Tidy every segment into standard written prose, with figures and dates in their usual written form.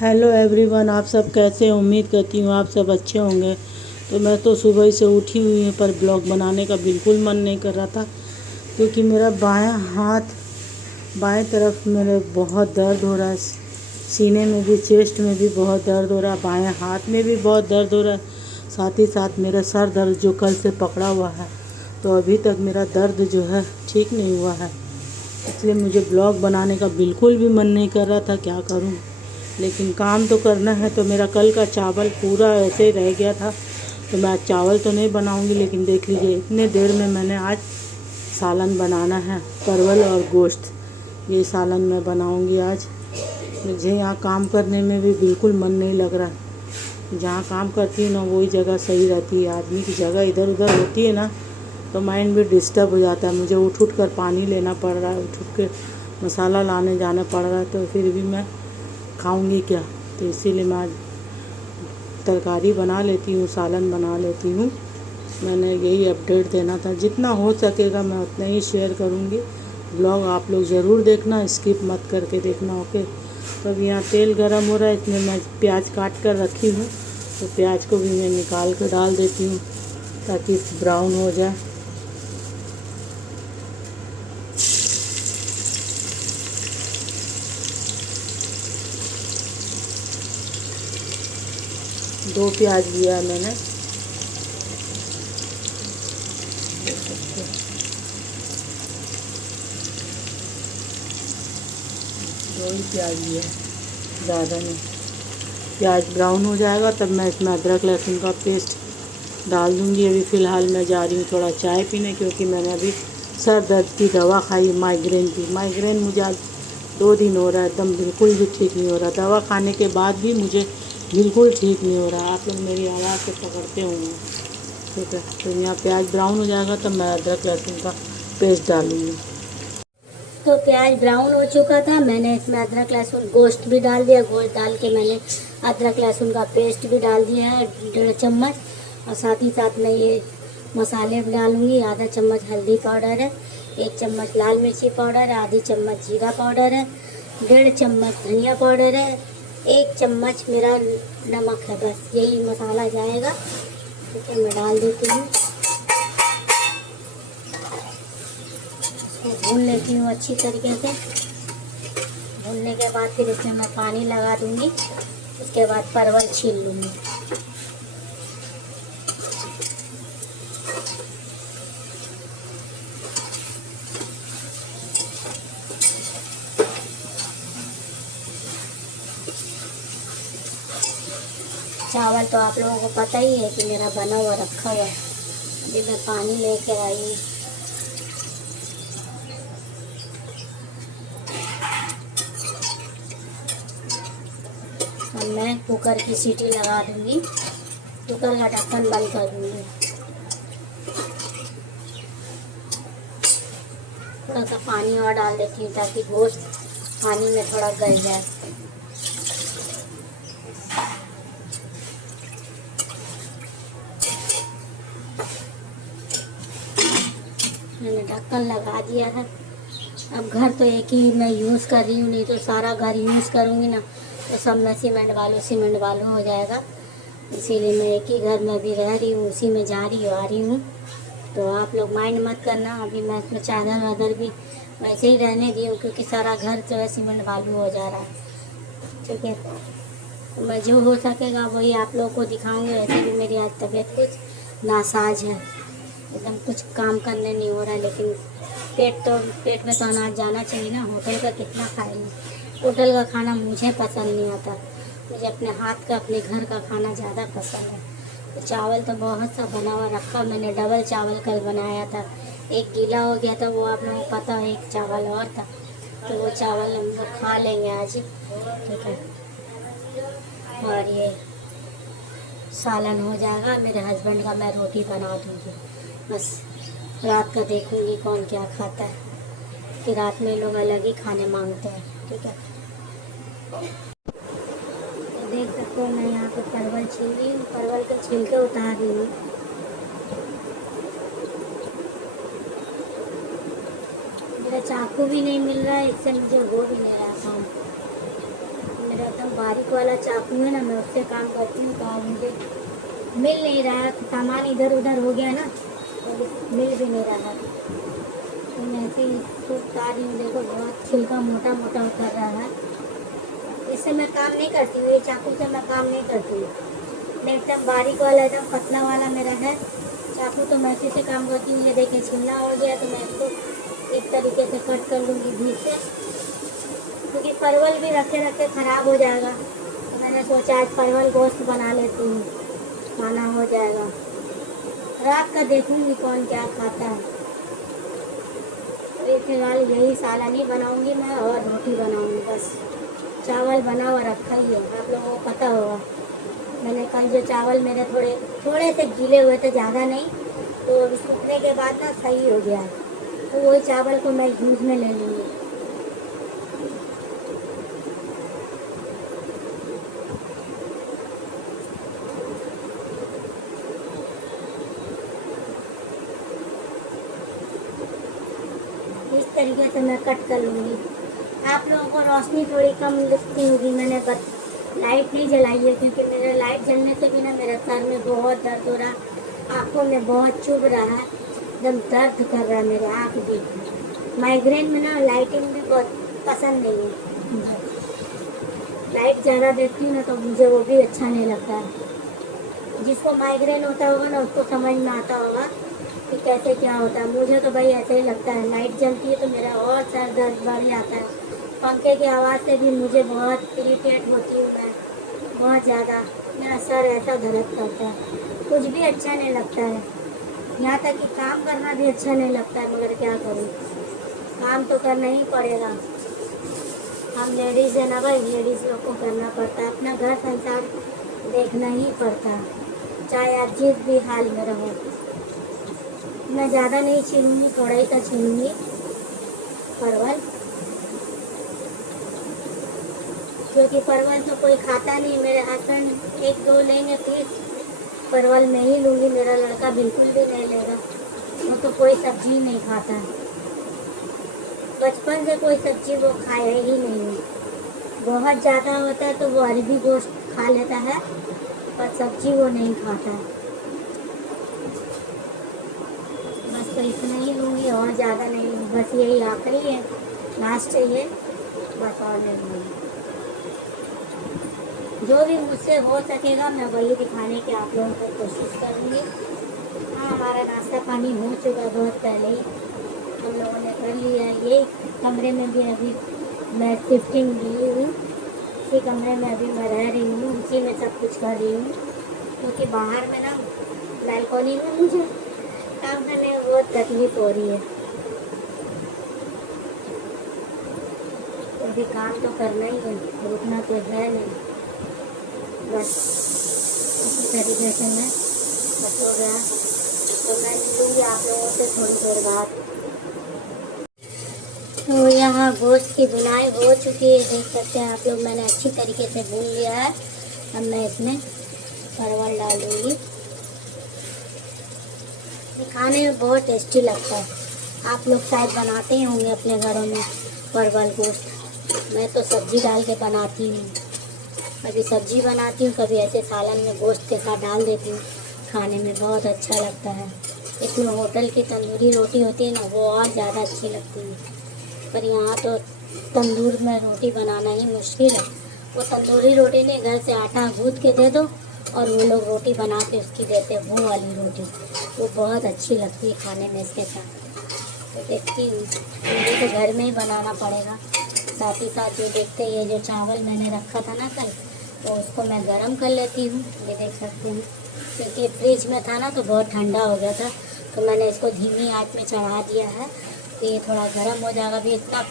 Hello everyone, आप सब कैसे हैं? उम्मीद करती हूँ आप सब अच्छे होंगे। तो मैं तो सुबह ही से उठी हुई हूँ, पर ब्लॉग बनाने का बिल्कुल मन नहीं कर रहा था, क्योंकि मेरा बायां हाथ, बाएं तरफ मेरे बहुत दर्द हो रहा है। सीने में भी, चेस्ट में भी बहुत दर्द हो रहा है, बाएं हाथ में भी बहुत दर्द हो रहा है। साथ ही साथ मेरा सर दर्द जो कल से पकड़ा हुआ है, तो अभी तक मेरा दर्द जो है ठीक नहीं हुआ है। इसलिए मुझे ब्लॉग बनाने का बिल्कुल भी मन नहीं कर रहा था। क्या करूं, लेकिन काम तो करना है। तो मेरा कल का चावल पूरा ऐसे ही रह गया था, तो मैं आज चावल तो नहीं बनाऊंगी, लेकिन देख लीजिए इतने देर में मैंने आज सालन बनाना है, परवल और गोश्त। ये सालन मैं बनाऊंगी आज। मुझे यहाँ काम करने में भी बिल्कुल मन नहीं लग रहा। जहाँ काम करती हूँ ना, वही जगह सही रहती है। आदमी की जगह इधर उधर होती है ना, तो माइंड भी डिस्टर्ब हो जाता है। मुझे उठ उठ कर पानी लेना पड़ रहा है, उठ उठ के मसाला लाने जाना पड़ रहा है, तो फिर भी मैं खाऊंगी क्या? तो इसीलिए मैं आज तरकारी बना लेती हूँ, सालन बना लेती हूँ। मैंने यही अपडेट देना था। जितना हो सकेगा मैं उतना ही शेयर करूँगी। ब्लॉग आप लोग ज़रूर देखना, स्किप मत करके देखना, ओके। तो अब यहाँ तेल गरम हो रहा है, इसमें मैं प्याज काट कर रखी हूँ, तो प्याज को भी मैं निकाल कर डाल देती हूँ ताकि ब्राउन हो जाए। दो प्याज लिया है मैंने, दो ही प्याज लिया, ज़्यादा नहीं। प्याज ब्राउन हो जाएगा तब मैं इसमें अदरक लहसुन का पेस्ट डाल दूँगी। अभी फ़िलहाल मैं जा रही हूँ थोड़ा चाय पीने, क्योंकि मैंने अभी सर दर्द की दवा खाई, माइग्रेन की। माइग्रेन मुझे आज 2 दिन हो रहा है, एकदम बिल्कुल भी ठीक नहीं हो रहा। दवा खाने के बाद भी मुझे बिल्कुल ठीक नहीं हो रहा। आप लोग मेरी आवाज़ से पकड़ते होंगे, ठीक है। तो यहाँ प्याज ब्राउन हो जाएगा तब मैं अदरक लहसुन का पेस्ट डालूँगी। तो प्याज ब्राउन हो चुका था, मैंने इसमें अदरक लहसुन गोश्त भी डाल दिया। गोश्त डाल के मैंने अदरक लहसुन का पेस्ट भी डाल दिया है 1.5 चम्मच। और साथ ही साथ मैं ये मसाले भी डालूँगी। आधा चम्मच हल्दी पाउडर है, 1 चम्मच लाल मिर्ची पाउडर है, आधी चम्मच जीरा पाउडर है, 1.5 चम्मच धनिया पाउडर है, 1 चम्मच मेरा नमक है। बस यही मसाला जाएगा, ठीक है। मैं डाल देती हूँ, भून लेती हूँ अच्छी तरीके से। भूनने के बाद फिर इसमें मैं पानी लगा दूँगी। उसके बाद परवल छील लूँगी। चावल तो आप लोगों को पता ही है कि मेरा बना हुआ रखा हुआ है। अभी मैं पानी लेके आई। अब मैं कुकर की सीटी लगा दूँगी, कुकर का ढक्कन बंद कर दूँगी। थोड़ा सा पानी और डाल देती हूँ ताकि गोश्त पानी में थोड़ा गल जाए। मैंने ढक्कन लगा दिया है। अब घर तो एक ही मैं यूज़ कर रही हूँ, नहीं तो सारा घर यूज़ करूँगी ना तो सब में सीमेंट वालू हो जाएगा। इसीलिए मैं एक ही घर में अभी रह रही हूँ, उसी में जा रही हूँ आ रही हूँ। तो आप लोग माइंड मत करना। अभी मैं इसमें चादर वादर भी वैसे ही रहने दी हूँ, क्योंकि सारा घर जो है सीमेंट वालू हो जा रहा है, ठीक है। तो मैं जो हो सकेगा वही आप लोगों को दिखाऊंगी। वैसे भी मेरी आज तबीयत कुछ नासाज है, एकदम कुछ काम करने नहीं हो रहा है। लेकिन पेट में तो अनाज जाना चाहिए ना। होटल का कितना खाएंगे? होटल का खाना मुझे पसंद नहीं आता। मुझे अपने हाथ का, अपने घर का खाना ज़्यादा पसंद है। तो चावल तो बहुत सा बना हुआ रखा। मैंने डबल चावल कल बनाया था, एक गीला हो गया था, वो आप लोगों को पता है, एक चावल और था। तो वो चावल हम लोग खा लेंगे आज, ठीक है। और ये सालन हो जाएगा मेरे हस्बैंड का, मैं रोटी बना दूँगी। बस रात का देखूँगी कौन क्या खाता है, कि रात में लोग अलग ही खाने मांगते हैं, ठीक है। तो देख सकते हो मैं यहाँ पे परवल छील रही हूँ, परवल के छिलके उतार रही हूँ। मेरा चाकू भी नहीं मिल रहा है, इससे मुझे हो भी नहीं रहा काम। मेरा एकदम बारीक वाला चाकू है ना, मैं उससे काम करती हूँ। तो मुझे मिल नहीं रहा है, सामान इधर उधर हो गया ना, तो मिल भी नहीं रहा है। तो मैं ऐसे ही इसको उतार रही हूँ। देखो बहुत छिलका मोटा मोटा उतर रहा है। इससे मैं काम नहीं करती हूँ, ये चाकू से मैं काम नहीं करती हूँ। मैं एकदम बारीक वाला, एकदम पतला वाला मेरा है चाकू, तो मैं इसी से काम करती हूँ। ये देखिए छिलना हो गया, तो मैं इसको एक तरीके से कट कर लूँगी बीच से, क्योंकि परवल भी रखे रखे ख़राब हो जाएगा। तो मैंने सोचा आज परवल गोश्त बना लेती हूँ, खाना हो जाएगा। रात का देखूँगी कौन क्या खाता है। तो फिलहाल यही सालन ही बनाऊँगी मैं, और रोटी बनाऊँगी बस। चावल बना हुआ रखा ही है, आप लोगों को पता होगा। मैंने कल जो चावल मेरे थोड़े से गीले हुए थे, ज़्यादा नहीं, तो सूखने के बाद ना सही हो गया है। तो वही चावल को मैं यूज़ में ले लूँगी। इस तरीके से मैं कट कर लूँगी। आप लोगों को रोशनी थोड़ी कम दिखती होगी, मैंने लाइट नहीं जलाई है, क्योंकि मेरे लाइट जलने से भी ना मेरे सर में बहुत दर्द हो रहा, आँखों में बहुत चुभ रहा है, एकदम दर्द कर रहा है मेरे आँख भी। माइग्रेन में ना लाइटिंग भी बहुत पसंद नहीं है। लाइट ज़्यादा देखती हूँ ना तो मुझे वो भी अच्छा नहीं लगता है। जिसको माइग्रेन होता होगा ना उसको समझ में आता होगा कि कैसे क्या होता है। मुझे तो भाई ऐसे ही लगता है, लाइट जलती है तो मेरा और सर दर्द बढ़ जाता है। पंखे की आवाज़ से भी मुझे बहुत इरिटेट होती हूँ मैं, बहुत ज़्यादा। मेरा सर ऐसा दर्द करता है, कुछ भी अच्छा नहीं लगता है। यहाँ तक कि काम करना भी अच्छा नहीं लगता है, मगर क्या करूँ, काम तो करना ही पड़ेगा। हम लेडीज़ है ना भाई, लेडीज़ लोग को करना पड़ता है, अपना घर संसार देखना ही पड़ता है, चाहे आप जिस भी हाल में रहो। मैं ज़्यादा नहीं छीलूँगी, थोड़ा ही सा छीलूँगी परवल, क्योंकि परवल तो कोई खाता नहीं। मेरे हस्बैंड एक दो लेंगे पीस, परवल मैं ही लूँगी, मेरा लड़का बिल्कुल भी नहीं लेगा। वो तो कोई सब्जी नहीं खाता है, बचपन से कोई सब्जी वो खाया ही नहीं है। बहुत ज़्यादा होता है तो वो अरबी गोश्त खा लेता है, पर सब्जी वो नहीं खाता है। बस तो इतना ही लूँगी, और ज़्यादा नहीं लूँगी, बस यही आखिरी है, लास्ट है ये, बस और नहीं लूँगी। जो भी मुझसे हो सकेगा मैं वही दिखाने की आप लोगों को कोशिश करूँगी। हाँ, हमारा नाश्ता पानी हो चुका बहुत पहले ही, हम लोगों ने कर लिया है। ये कमरे में भी अभी मैं शिफ्टिंग ली हूँ, इसी कमरे में अभी मैं रह रही हूँ, इसी में सब कुछ कर रही हूँ, क्योंकि बाहर में ना बालकनी में मुझे काम करने में बहुत तकलीफ हो रही है। अभी काम तो करना ही है, रुकना तो है नहीं। बस इसी तरीके से मैं बस हो गया, तो मैं मिलूँगी आप लोगों से थोड़ी देर बाद। तो यहाँ गोश्त की बुनाई हो चुकी है, देख सकते हैं आप लोग, मैंने अच्छी तरीके से भून लिया है। अब मैं इसमें परवल डाल दूँगी। ये खाने में बहुत टेस्टी लगता है, आप लोग शायद बनाते ही होंगे अपने घरों में परवल गोश्त। मैं तो सब्ज़ी डाल के बनाती हूँ, कभी सब्ज़ी बनाती हूँ, कभी ऐसे सालन में गोश्त के साथ डाल देती हूँ, खाने में बहुत अच्छा लगता है। इसमें होटल की तंदूरी रोटी होती है ना, वो और ज़्यादा अच्छी लगती है, पर यहाँ तो तंदूर में रोटी बनाना ही मुश्किल है। वो तंदूरी रोटी नहीं, घर से आटा गूँथ के दे दो और वो लोग रोटी बना के उसकी देते हैं, वो वाली रोटी, वो बहुत अच्छी लगती है खाने में इसके साथ। तो देखती हूँ, मुझे तो घर में ही बनाना पड़ेगा। साथ ही साथ ये देखते, ये जो चावल मैंने रखा था ना कल, तो उसको मैं गरम कर लेती हूँ। ये देख सकते हैं, क्योंकि फ्रिज में था ना तो बहुत ठंडा हो गया था, तो मैंने इसको धीमी आंच में चढ़ा दिया है, तो ये थोड़ा गर्म हो जाएगा। भी इतना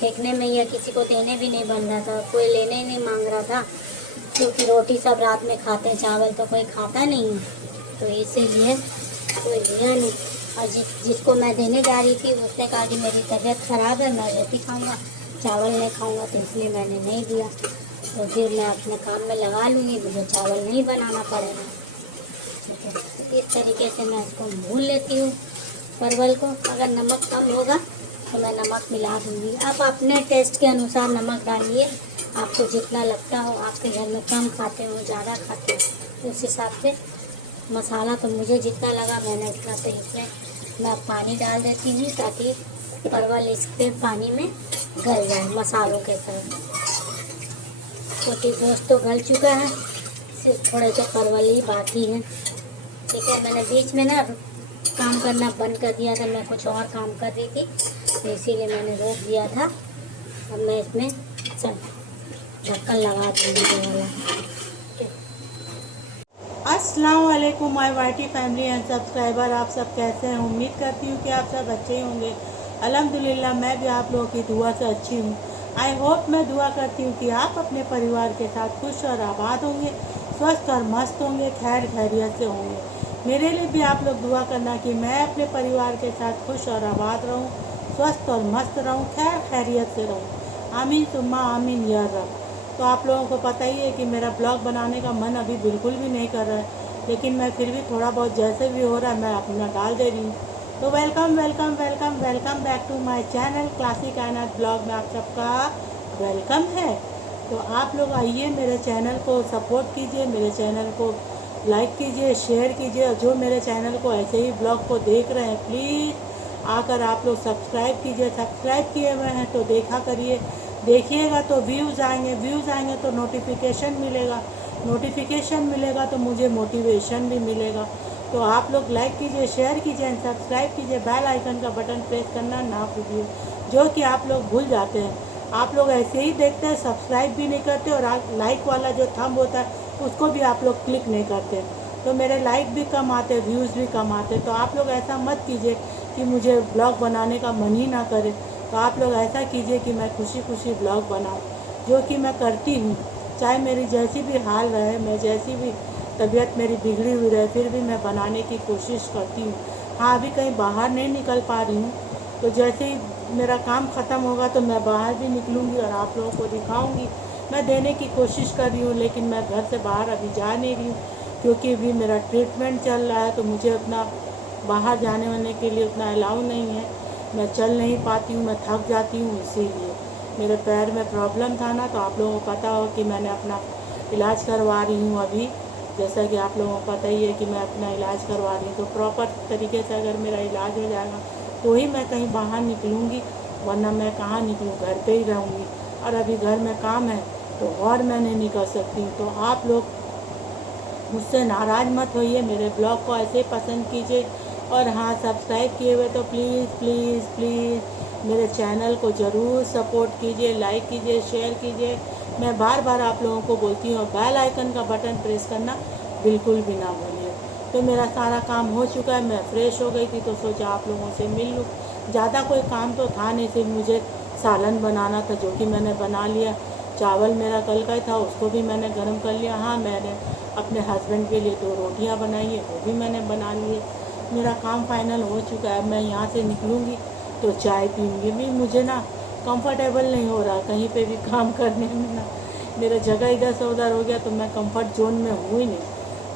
फेंकने में या किसी को देने भी नहीं बन रहा था, कोई लेने ही नहीं मांग रहा था, क्योंकि रोटी सब रात में खाते हैं, चावल तो कोई खाता नहीं है, तो इसीलिए कोई लिया नहीं। और जिसको मैं देने जा रही थी उसने कहा कि मेरी तबीयत ख़राब है, मैं रोटी खाऊंगा, चावल नहीं खाऊंगा, तो इसलिए मैंने नहीं दिया। तो फिर मैं अपने काम में लगा लूँगी, मुझे चावल नहीं बनाना पड़ेगा। ठीक है, तो इस तरीके से मैं इसको भून लेती हूँ परवल को। अगर नमक कम होगा तो मैं नमक मिला दूँगी, आप अपने टेस्ट के अनुसार नमक डालिए, आपको जितना लगता हो, आपके घर में कम खाते हो ज़्यादा खाते हो, तो उस हिसाब से मसाला तो मुझे जितना लगा मैंने उतना, तो इसमें मैं पानी डाल देती हूँ ताकि परवल इसके पानी में गल जाए मसालों के साथ। छोटी गोश्त तो गल चुका है, सिर्फ थोड़े से परवल ही बाकी हैं। ठीक है, मैंने बीच में ना काम करना बंद कर दिया था, मैं कुछ और काम कर रही थी, तो इसीलिए मैंने रोक दिया था। अब मैं इसमें ढक्कन लगा दूँगी ये वाला। अस्सलाम वालेकुम माय वाइटी फैमिली एंड सब्सक्राइबर, आप सब कैसे हैं? उम्मीद करती हूँ कि आप सब अच्छे ही होंगे। अल्हम्दुलिल्लाह मैं भी आप लोगों की दुआ से अच्छी हूँ। आई होप, मैं दुआ करती हूँ कि आप अपने परिवार के साथ खुश और आबाद होंगे, स्वस्थ और मस्त होंगे, खैर खैरियत से होंगे। मेरे लिए भी आप लोग दुआ करना कि मैं अपने परिवार के साथ खुश और आबाद रहूँ, स्वस्थ और मस्त रहूँ, खैर खैरियत से रहूँ। आमीन सुम्मा आमीन या रब। तो आप लोगों को पता ही है कि मेरा ब्लॉग बनाने का मन अभी बिल्कुल भी नहीं कर रहा है, लेकिन मैं फिर भी थोड़ा बहुत जैसे भी हो रहा है मैं अपना डाल दे रही हूँ। तो welcome welcome welcome welcome back to my channel classic Kainat blog में आप सबका वेलकम है। तो आप लोग आइए, मेरे चैनल को सपोर्ट कीजिए, मेरे चैनल को लाइक कीजिए, शेयर कीजिए, और जो मेरे चैनल को ऐसे ही ब्लॉग को देख रहे हैं प्लीज़ आकर आप लोग सब्सक्राइब कीजिए। सब्सक्राइब किए हुए हैं तो देखा करिए, देखिएगा तो व्यूज़ आएंगे तो नोटिफिकेशन मिलेगा, नोटिफिकेशन मिलेगा तो मुझे मोटिवेशन भी मिलेगा। तो आप लोग लाइक कीजिए, शेयर कीजिए एंड सब्सक्राइब कीजिए, बेल आइकन का बटन प्रेस करना ना भूलिए, जो कि आप लोग भूल जाते हैं। आप लोग ऐसे ही देखते हैं, सब्सक्राइब भी नहीं करते, और लाइक वाला जो थंब होता है उसको भी आप लोग क्लिक नहीं करते, तो मेरे लाइक भी कम आते, व्यूज़ भी कम आते। तो आप लोग ऐसा मत कीजिए कि मुझे ब्लॉग बनाने का मन ही ना करे। तो आप लोग ऐसा कीजिए कि मैं खुशी खुशी ब्लॉग बनाऊं, जो कि मैं करती हूँ। चाहे मेरी जैसी भी हाल रहे, मैं जैसी भी तबीयत मेरी बिगड़ी हुई रहे, फिर भी मैं बनाने की कोशिश करती हूँ। हाँ, अभी कहीं बाहर नहीं निकल पा रही हूँ, तो जैसे ही मेरा काम ख़त्म होगा तो मैं बाहर भी निकलूँगी और आप लोगों को दिखाऊँगी। मैं देने की कोशिश कर रही हूँ, लेकिन मैं घर से बाहर अभी जा नहीं रही हूँ, क्योंकि अभी मेरा ट्रीटमेंट चल रहा है, तो मुझे अपना बाहर जाने वाने के लिए उतना अलाउ नहीं है। मैं चल नहीं पाती हूँ, मैं थक जाती हूँ, इसीलिए मेरे पैर में प्रॉब्लम था ना, तो आप लोगों को पता हो कि मैंने अपना इलाज करवा रही हूँ अभी। जैसा कि आप लोगों को पता ही है कि मैं अपना इलाज करवा रही हूँ, तो प्रॉपर तरीके से अगर मेरा इलाज हो जाएगा तो ही मैं कहीं बाहर निकलूँगी, वरना मैं कहाँ निकलूँ, घर पे ही रहूँगी। और अभी घर में काम है तो और मैं नहीं निकल सकती हूँ। तो आप लोग मुझसे नाराज़ मत होइए, मेरे ब्लॉग को ऐसे ही पसंद कीजिए, और हाँ, सब्सक्राइब किए हुए तो प्लीज़ प्लीज़ प्लीज़ मेरे चैनल को ज़रूर सपोर्ट कीजिए, लाइक कीजिए, शेयर कीजिए। मैं बार बार आप लोगों को बोलती हूँ, बेल आइकन का बटन प्रेस करना बिल्कुल भी ना भूलिए। तो मेरा सारा काम हो चुका है, मैं फ़्रेश हो गई थी, तो सोचा आप लोगों से मिल लूँ। ज़्यादा कोई काम तो था नहीं, सिर्फ मुझे सालन बनाना था, जो कि मैंने बना लिया। चावल मेरा कल का ही था, उसको भी मैंने गर्म कर लिया। हाँ, मैंने अपने हस्बैंड के लिए 2 रोटियां बनाई है, वो भी मैंने बना ली है। मेरा काम फाइनल हो चुका है। मैं यहाँ से निकलूँगी तो चाय पीऊँगी भी। मुझे ना कंफर्टेबल नहीं हो रहा कहीं पे भी काम करने में ना, मेरा जगह इधर से उधर हो गया, तो मैं कंफर्ट जोन में हूँ ही नहीं,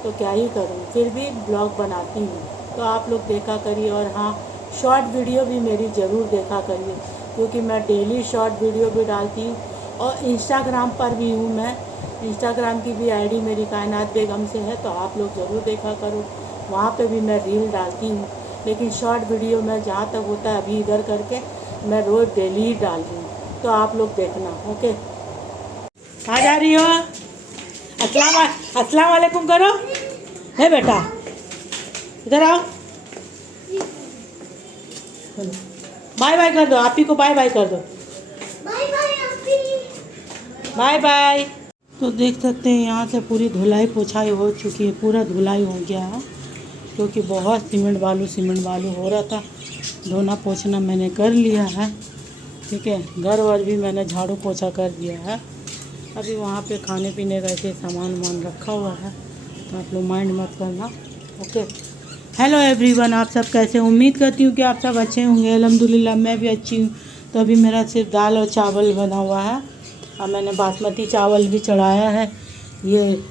तो क्या ही करूँ। फिर भी ब्लॉग बनाती हूँ, तो आप लोग देखा करिए। और हाँ, शॉर्ट वीडियो भी मेरी ज़रूर देखा करिए, क्योंकि मैं डेली शॉर्ट वीडियो भी डालती हूँ, और इंस्टाग्राम पर भी हूँ मैं। इंस्टाग्राम की भी आईडी मेरी कायनात बेगम से है, तो आप लोग ज़रूर देखा करो, वहाँ पे भी मैं रील डालती हूँ। लेकिन शॉर्ट वीडियो में जहाँ तक होता है अभी इधर करके मैं रोज़ डेली ही डाल रही हूँ, तो आप लोग देखना। ओके, कहाँ जा रही हो? अस्सलाम वालेकुम करो। है बेटा, इधर आओ, बाय बाय कर दो, आप ही को बाय बाय कर दो, बाय बाय। तो देख सकते हैं यहाँ से पूरी धुलाई पोछाई हो चुकी है, पूरा धुलाई हो गया है, क्योंकि बहुत सीमेंट बालू हो रहा था। धोना पोछना मैंने कर लिया है, ठीक है। घर वर भी मैंने झाड़ू पोछा कर दिया है। अभी वहाँ पे खाने पीने का ऐसे सामान रखा हुआ है, तो आप लोग माइंड मत करना। ओके, हेलो एवरीवन, आप सब कैसे? उम्मीद करती हूँ कि आप सब अच्छे होंगे। अल्हम्दुलिल्लाह मैं भी अच्छी हूँ। तो अभी मेरा सिर्फ दाल और चावल बना हुआ है, और मैंने बासमती चावल भी चढ़ाया है। ये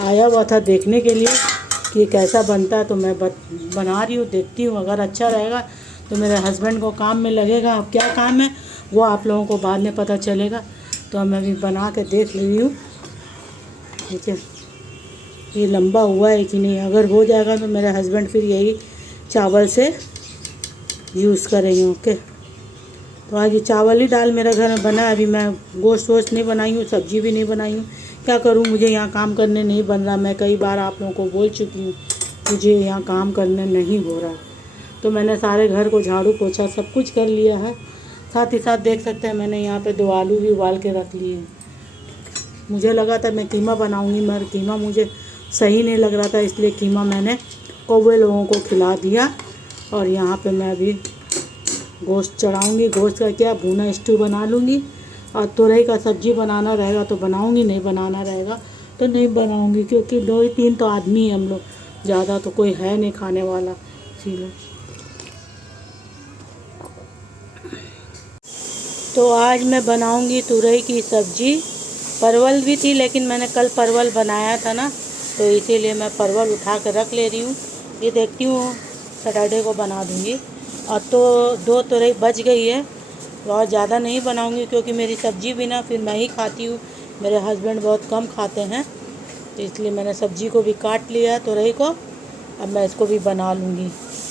आया हुआ था देखने के लिए कि कैसा बनता है, तो मैं बना रही हूँ, देखती हूँ। अगर अच्छा रहेगा तो मेरे हस्बैंड को काम में लगेगा। अब क्या काम है वो आप लोगों को बाद में पता चलेगा। तो मैं अभी बना के देख रही हूँ ठीक है ये लंबा हुआ है कि नहीं। अगर हो जाएगा तो मेरे हस्बैंड फिर यही चावल से यूज़ करेंगे। ओके, तो आज ये चावल ही दाल मेरा घर में बना है। अभी मैं गोश्त वोश्त नहीं बनाई हूँ, सब्जी भी नहीं बनाई हूँ। क्या करूँ, मुझे यहाँ काम करने नहीं बन रहा। मैं कई बार आप लोगों को बोल चुकी हूँ मुझे यहाँ काम करने नहीं हो रहा। तो मैंने सारे घर को झाड़ू पोछा सब कुछ कर लिया है। साथ ही साथ देख सकते हैं मैंने यहाँ पे 2 आलू भी उबाल के रख लिए हैं। मुझे लगा था मैं कीमा बनाऊँगी मगर कीमा मुझे सही नहीं लग रहा था, इसलिए कीमा मैंने कौवे लोगों को खिला दिया। और यहाँ पे मैं अभी गोश्त चढ़ाऊँगी। गोश्त का क्या भुना स्टू बना लूँगी और तुरई का सब्ज़ी बनाना रहेगा तो बनाऊँगी, नहीं बनाना रहेगा तो नहीं बनाऊँगी, क्योंकि 2 ही 3 तो आदमी हैं हम लोग, ज़्यादा तो कोई है नहीं खाने वाला इसीलिए। तो आज मैं बनाऊँगी तुरई की सब्ज़ी। परवल भी थी लेकिन मैंने कल परवल बनाया था ना, तो इसीलिए मैं परवल उठा कर रख ले रही हूँ। ये देखती हूँ सैटरडे को बना दूँगी। और तो 2 तुरई बच गई है, और ज़्यादा नहीं बनाऊँगी क्योंकि मेरी सब्ज़ी भी ना फिर मैं ही खाती हूँ, मेरे हस्बैंड बहुत कम खाते हैं। तो इसलिए मैंने सब्ज़ी को भी काट लिया है तुरई को। अब मैं इसको भी बना लूँगी।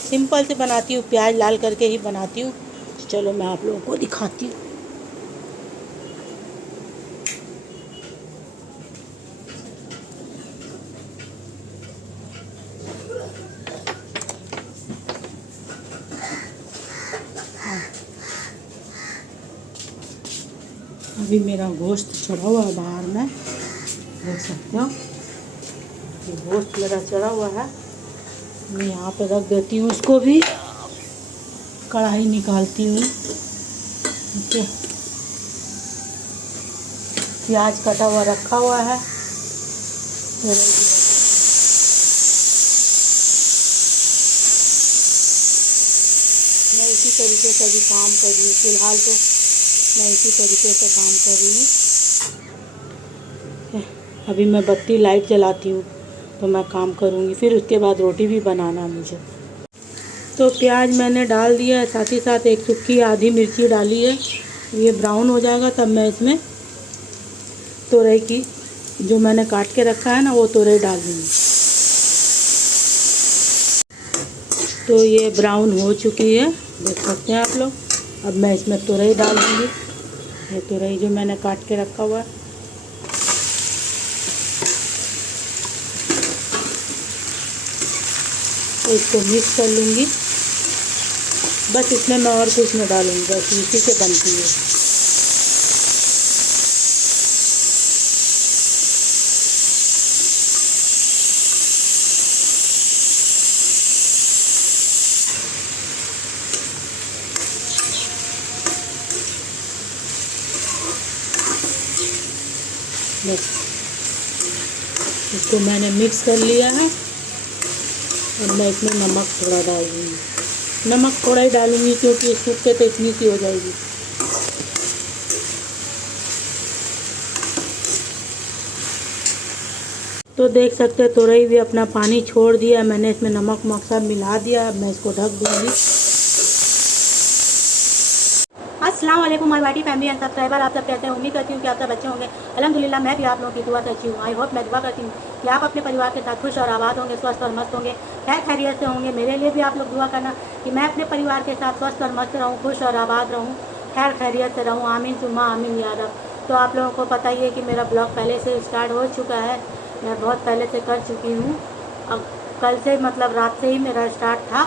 सिंपल से बनाती हूँ, प्याज लाल करके ही बनाती हूँ। चलो मैं आप लोगों को दिखाती हूँ। अभी मेरा गोश्त चढ़ा हुआ है बाहर में, देख सकते हो ये गोश्त मेरा चढ़ा हुआ है। मैं यहाँ पे रख देती हूँ उसको भी, कढ़ाई निकालती हूँ। ओके, प्याज कटा हुआ रखा हुआ है। मैं इसी तरीके से अभी काम कर रही हूँ, फिलहाल तो मैं इसी तरीके से काम कर रही हूँ। अभी मैं बत्ती लाइट जलाती हूँ तो मैं काम करूँगी, फिर उसके बाद रोटी भी बनाना है मुझे। तो प्याज मैंने डाल दिया है, साथ ही साथ एक सूखी आधी मिर्ची डाली है। ये ब्राउन हो जाएगा तब मैं इसमें तुरई की जो मैंने काट के रखा है ना वो तुरई डाल दूँगी। तो ये ब्राउन हो चुकी है, देख सकते हैं आप लोग। अब मैं इसमें तुरई डाल दूँगी, ये तुरई जो मैंने काट के रखा हुआ है। तो इसको मिक्स कर लूँगी, बस इसमें मैं और कुछ नहीं डालूँगी, बस इसी से बनती है। बस इसको मैंने मिक्स कर लिया है। और मैं इसमें नमक थोड़ा डाल दूँगी, नमक थोड़ा ही डालूँगी क्योंकि सूख के तो इतनी सी हो जाएगी। तो देख सकते हैं तुरई भी अपना पानी छोड़ दिया, मैंने इसमें नमक सब मिला दिया। अब मैं इसको ढक दूँगी। अस्सलाम वालेकुम माय वाटी फैमिली एंड सब्सक्राइबर, आप सब कैसे हैं? उम्मीद करती हूँ कि आप सब अच्छे होंगे। अल्हम्दुलिल्लाह मैं भी आप लोगों की दुआ से अच्छी हूँ। आई होप मैं दुआ करती हूँ कि आप अपने परिवार के साथ खुश और आबाद होंगे, स्वस्थ और मस्त होंगे, खैर खैरियत से होंगे। मेरे लिए भी आप लोग दुआ करना कि मैं अपने परिवार के साथ स्वस्थ और मस्त रहूँ, खुश और आबाद रहूँ, खैर खैरियत से रहूँ। आमीन सुम्मा आमीन या रब। तो आप लोगों को पता ही है कि मेरा ब्लॉग पहले से स्टार्ट हो चुका है, मैं बहुत पहले से कर चुकी हूँ। अब कल से मतलब रात से ही मेरा स्टार्ट था,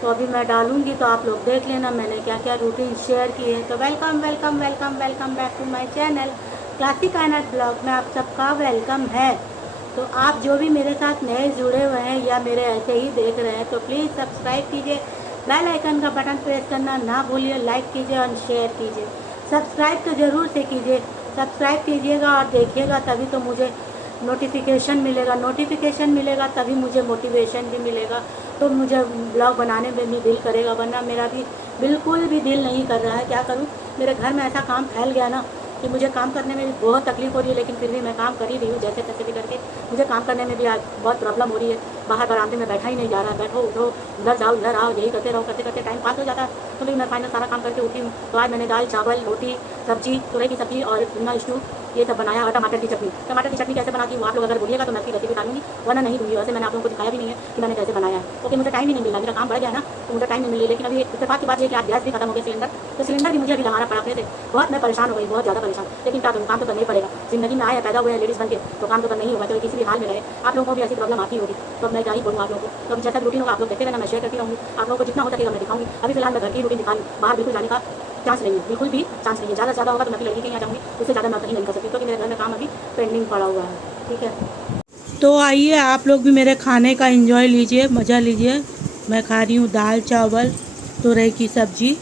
तो अभी मैं डालूंगी तो आप लोग देख लेना मैंने क्या क्या रूटीन शेयर की है। तो welcome welcome welcome welcome back to my channel classic Kainat blog में आप सबका वेलकम है। तो आप जो भी मेरे साथ नए जुड़े हुए हैं या मेरे ऐसे ही देख रहे हैं तो प्लीज़ सब्सक्राइब कीजिए, बेल आइकन का बटन प्रेस करना ना भूलिए, लाइक कीजिए और शेयर कीजिए। सब्सक्राइब तो ज़रूर से कीजिए, सब्सक्राइब कीजिएगा और देखिएगा तभी तो मुझे नोटिफिकेशन मिलेगा तभी मुझे मोटिवेशन भी मिलेगा, तो मुझे ब्लॉग बनाने में भी दिल करेगा, वरना मेरा भी बिल्कुल भी दिल नहीं कर रहा है। क्या करूं, मेरे घर में ऐसा काम फैल गया ना कि मुझे काम करने में भी बहुत तकलीफ़ हो रही है, लेकिन फिर भी मैं काम कर ही रही हूँ जैसे तैसे भी करके। मुझे काम करने में भी आज बहुत प्रॉब्लम हो रही है। बाहर बरामदे में बैठा ही नहीं जा रहा है, बैठो उठो, उधर जाओ उधर आओ, यही करते रहो, करते करते टाइम पास हो जाता है। तो लेकिन मैं फाइनल सारा काम करके उठी हूँ। तो आज मैंने दाल चावल रोटी सब्जी, तुरई की सब्जी और भुना स्टू ये सब बनाया, और टमाटर की चटनी। टमाटर की चटनी कैसे बनाती हूँ आप लोग अगर बोलिएगा तो मैं उसकी रेसिपी डालूंगी, वरना नहीं दूंगी। वैसे मैंने आप लोगों को दिखाया भी नहीं है कि मैंने कैसे बनाया है, क्योंकि मुझे टाइम ही नहीं मिला, मेरा काम बढ़ गया ना, तो मुझे टाइम नहीं मिली। लेकिन अभी इत्तेफाक की बात है कि आज गैस भी खत्म हो गया सिलेंडर, तो सिलेंडर भी मुझे अभी लगाना पड़ा अपने से। बहुत मैं परेशान हो गई, बहुत ज़्यादा परेशान। लेकिन क्या करूँ, काम तो करना ही पड़ेगा। ज़िंदगी में आया पैदा हुए लेडीज़ बन के, तो काम तो करना ही होगा, तो किसी भी हाल में रहे। आप लोगों को भी ऐसी प्रॉब्लम आती होगी, तो मैं क्या ही बोलूँ आप लोगों को। तो अभी जैसा रूटीन होगा आप लोग देखते रहना, मैं शेयर करती रहूँगी। आप लोगों को जितना हो सकेगा मैं दिखाऊंगी। अभी फिलहाल मैं घर की रूटीन दिखा रही हूँ, बाहर बिल्कुल जाने का चांस नहीं है, बिल्कुल भी चांस नहीं है। ज़्यादा से ज़्यादा होगा तो मैं अपनी लड़की के यहाँ जाऊँगी, उससे ज़्यादा मैं कहीं नहीं कर सकती, क्योंकि मेरे घर में काम अभी पेंडिंग पड़ा हुआ है। ठीक है, तो आइए आप लोग भी मेरे खाने का एंजॉय लीजिए, मज़ा लीजिए। मैं खा रही हूँ दाल चावल, तुरई की सब्ज़ी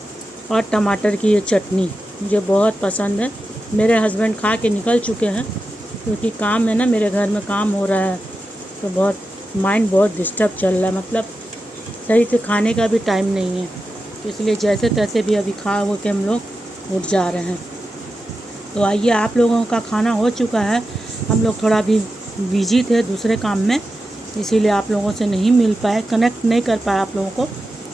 और टमाटर की ये चटनी, मुझे बहुत पसंद है। मेरे हस्बैंड खा के निकल चुके हैं, क्योंकि काम है ना, मेरे घर में काम हो रहा है, तो बहुत माइंड बहुत डिस्टर्ब चल रहा है, मतलब सही से खाने का भी टाइम नहीं है। तो इसलिए जैसे तैसे भी अभी खा हो के हम लोग उठ जा रहे हैं। तो आइए, आप लोगों का खाना हो चुका है, हम लोग थोड़ा भी बिजी थे दूसरे काम में, इसीलिए आप लोगों से नहीं मिल पाए, कनेक्ट नहीं कर पाए आप लोगों को,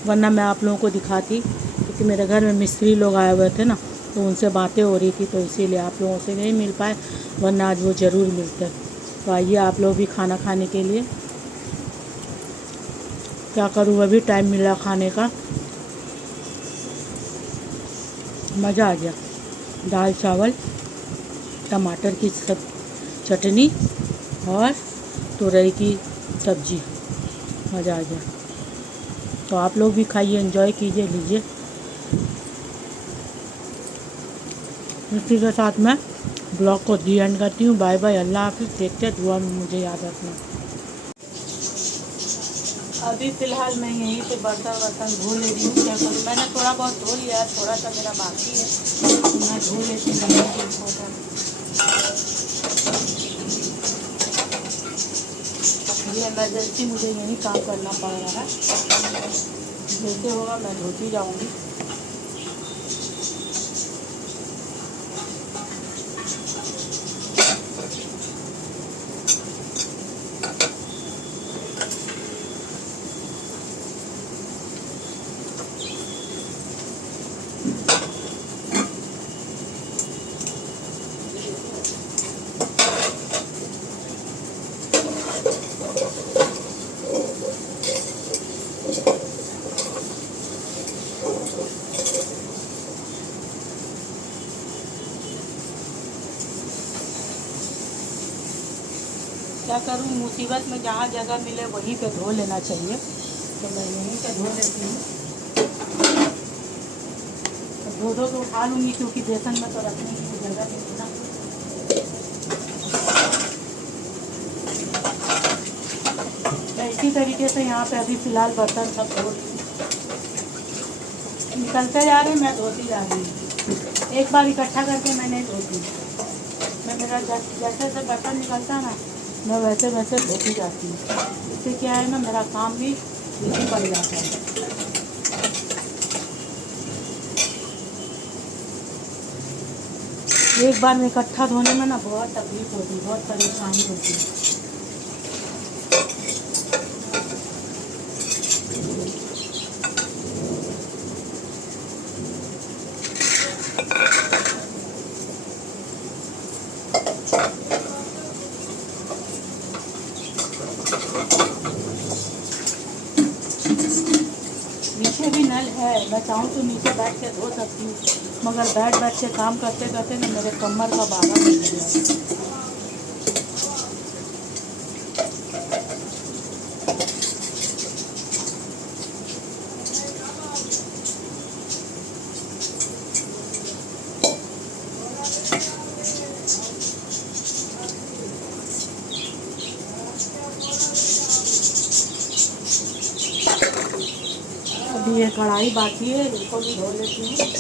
वरना मैं आप लोगों को दिखाती। क्योंकि मेरे घर में मिस्त्री लोग आए हुए थे ना, तो उनसे बातें हो रही थी, तो इसीलिए आप लोगों से नहीं मिल पाए, वरना आज वो ज़रूर मिलते। तो आइए आप लोग भी खाना खाने के लिए। क्या करूँ, अभी टाइम मिला खाने का, मज़ा आ गया। दाल चावल, टमाटर की चटनी और तुरई की सब्जी, मज़ा आ गया। तो आप लोग भी खाइए, एंजॉय कीजिए, लीजिए। इसी के साथ मैं ब्लॉग को दी एंड करती हूँ। बाय बाय, अल्लाह हाफिज़, देखते दुआ में मुझे याद रखना। अभी फ़िलहाल मैं यहीं पे बर्तन धो ले रही हूँ। क्या करूँ, मैंने थोड़ा बहुत धो लिया है, थोड़ा सा मेरा बाकी है, तो मैं धो लेती हूँ। ये इमरजेंसी मुझे यही काम करना पड़ रहा है, जैसे होगा मैं धोती जाऊँगी। क्या करूँ, मुसीबत में जहाँ जगह मिले वहीं पे धो लेना चाहिए, तो मैं यहीं पे धो लेती हूँ। धो धो के उठा लूँगी, क्योंकि बेसन में तो रखने की जगह नहीं ना। मैं इसी तरीके से यहाँ पे अभी फ़िलहाल बर्तन सब धो रही हूँ, निकलते जा रहे हैं, मैं धोती जा रही हूँ। एक बार इकट्ठा करके मैं नहीं धोती, मैं मेरा जैसे जैसे बर्तन निकलता है ना, मैं वैसे वैसे धोती जाती हूँ। इससे क्या है ना, मेरा काम भी इजी पड़ जाता है। एक बार में इकट्ठा धोने में ना बहुत तकलीफ होती है, बहुत परेशानी होती है। नीचे भी नल है, मैं चाहूँ तो नीचे बैठ के धो सकती हूँ, मगर बैठ के काम करते करते ना मेरे कमर का बागा मिल गया। अभी ये कढ़ाई बाकी है, इसको भी धो लेती हूँ।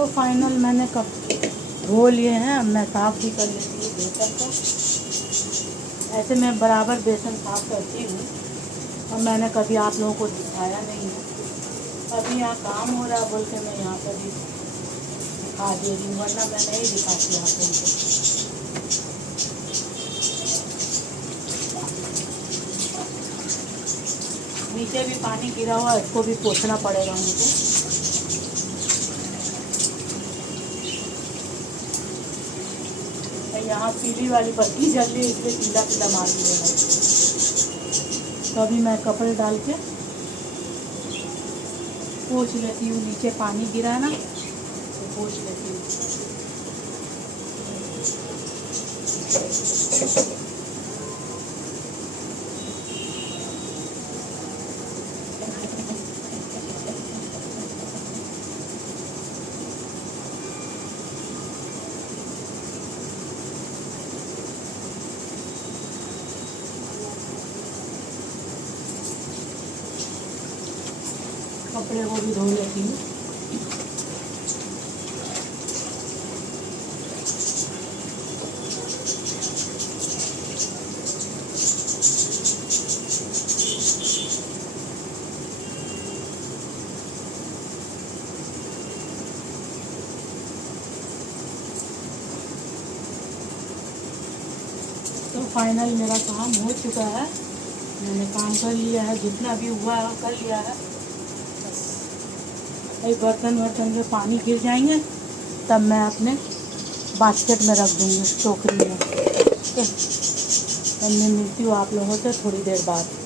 तो फाइनल मैंने कप धो लिए हैं। अब मैं साफ़ भी कर लेती हूँ बेसन को। ऐसे मैं बराबर बेसन साफ़ करती हूँ और मैंने कभी आप लोगों को दिखाया नहीं है। अभी यहाँ काम हो रहा है बोल के मैं यहाँ पर भी दिखा दे रही हूँ, वरना मैं नहीं दिखाती आप लोगों को। नीचे भी पानी गिरा हुआ, इसको भी पोंछना पड़ेगा मुझे। यहाँ पीली वाली बत्ती जल रही है, इसलिए पीला पीला मार दिया है। तो अभी मैं कपड़े डाल के पोंछ लेती हूँ। नीचे पानी गिरा है ना, तो पोंछ लेती हूँ। कपड़े को भी धो लेती हूँ। तो फाइनल मेरा काम हो चुका है। मैंने काम कर लिया है, जितना भी हुआ है कर लिया है। बस भाई बर्तन में पानी गिर जाएंगे तब मैं अपने बास्केट में रख दूँगी, टोकरी में। ठीक है, अब मैं मिलती हूँ आप लोगों से थोड़ी देर बाद।